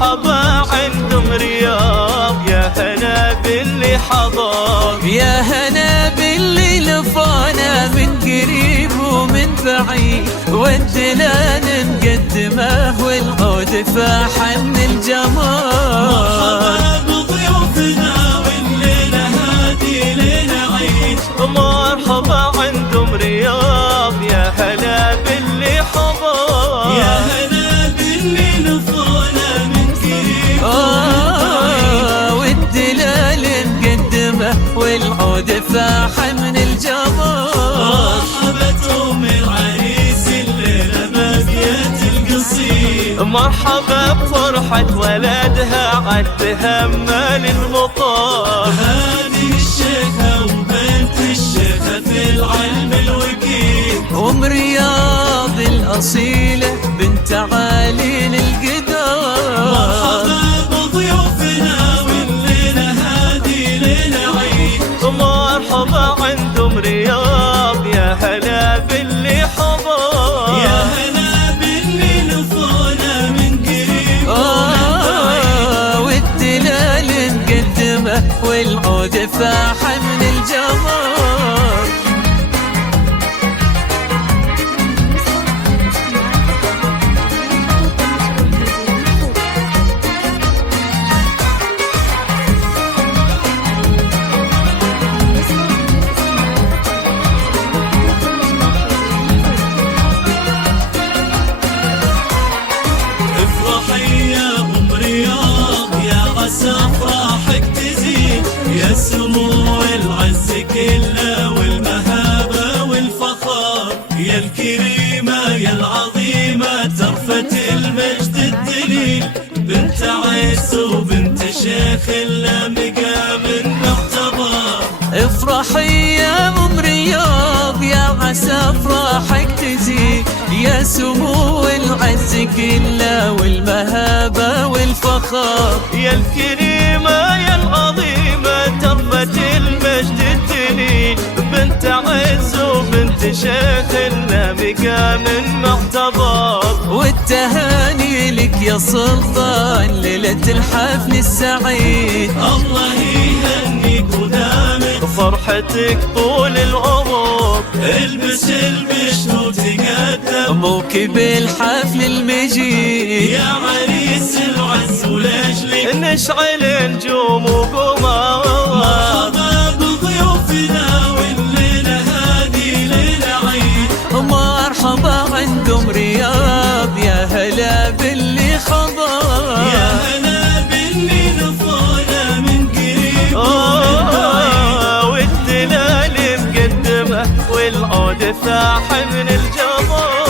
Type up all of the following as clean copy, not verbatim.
مرحبا عندهم رياض، يا هلا باللي حضر، يا هلا باللي لفانا من قريب ومن بعيد، والدلال مقدمه والعود فاح من الجمال. مرحبا بضيوفنا والليلة هادي ليلة عيد، مرحبا عندهم رياض، يا هلا باللي حضر، يا هلا باللي لفانا من قريب والدلال مقدمه والعود فاح من الجمال. مرحبا أم العريس الليلة باقية القصير، مرحبا بفرحة ولدها عالتهمل المطار، هذه الشيخة وبنت الشيخة في العلم الوكيل، أم رياض الأصيلة بنت عالي القدار. مرحبا بضيوفنا والليلة هادي ليلة عيد، مرحبا عندهم رياض، يا هلا باللي حضر، يا هلا باللي لفانا من قريب والدلال مقدمه والعود فاح من الجمال. افرحي يا ام رياض، يا عسى افراحك تزيد، يا سمو العز كله والمهابه والفخار، يا الكريمه يا العظيمه ترفة المجد الدليل، بنت عز وبنت شيخ الا مقام معتبر. افرحي يا ام رياض، يا عسى افراحك تزيد، يا سمو العز كله والمهابه والفخار، يا الكريمة يا العظيمة ترفة المجد الدليل، بنت عز وبنت شيخ لنا مقام معتبر. والتهاني لك يا سلطان ليلة الحفل السعيد، الله يهنيك ودامك فرحتك طول العمر، البس البشر وتقدم موكب الحفل المجيد، يا عريس العز ولأجلك نشعل نجوم وقمر. مرحبا بضيوفنا والليلة هادي ليلة عيد، مرحبا عندهم رياض، يا هلا باللي خضر، يا هلا باللي لفانا من قريب ومن بعيد، والدلال مقدمه والعود فاح من الجمال.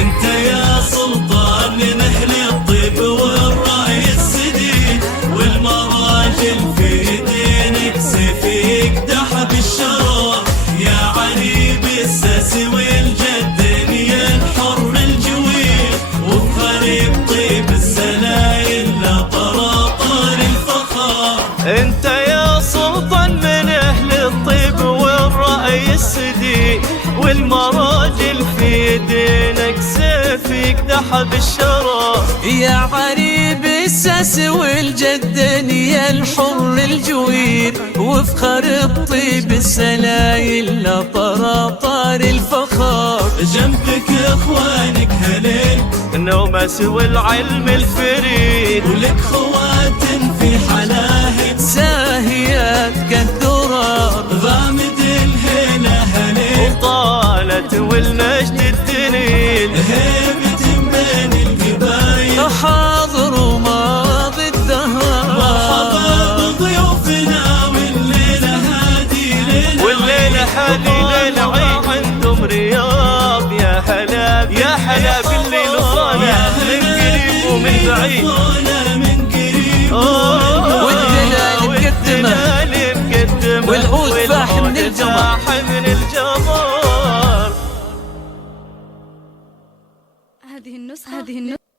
انت يا سلطان من اهل الطيب والرأي السديد، والمراجل في ايدينك سيف يقدح بالشرف، يا علي بالساس والجدين يا الحر الجويل، وبخريب طيب السلايل لا طراطار الفخار. انت يا سلطان من اهل الطيب والرأي السديد، والمراجل في دينك سيف يقدح بالشرف، يا عريب الساس والجدن يا الحر الجوير، وفخر الطيب السلايل لا طراطار الفخار. جنبك اخوانك هليل النومس والعلم الفريد، ولك خوات في حلاهب ساهيات كالدرار، غامد الهيلة هليل وطالت والمجد الدليل، هيبة بين القبايل. حاضر وماضي الدهر، مرحبا بضيوفنا والليلة هادي ليلة والليلة هادي ليلة عيد، عندهم رياض، يا هلا يا هلا باللي لصانا من قريب ومن بعيد، من قريب والدلال مقدمه والعود فاح من الجمال. هذه النسخة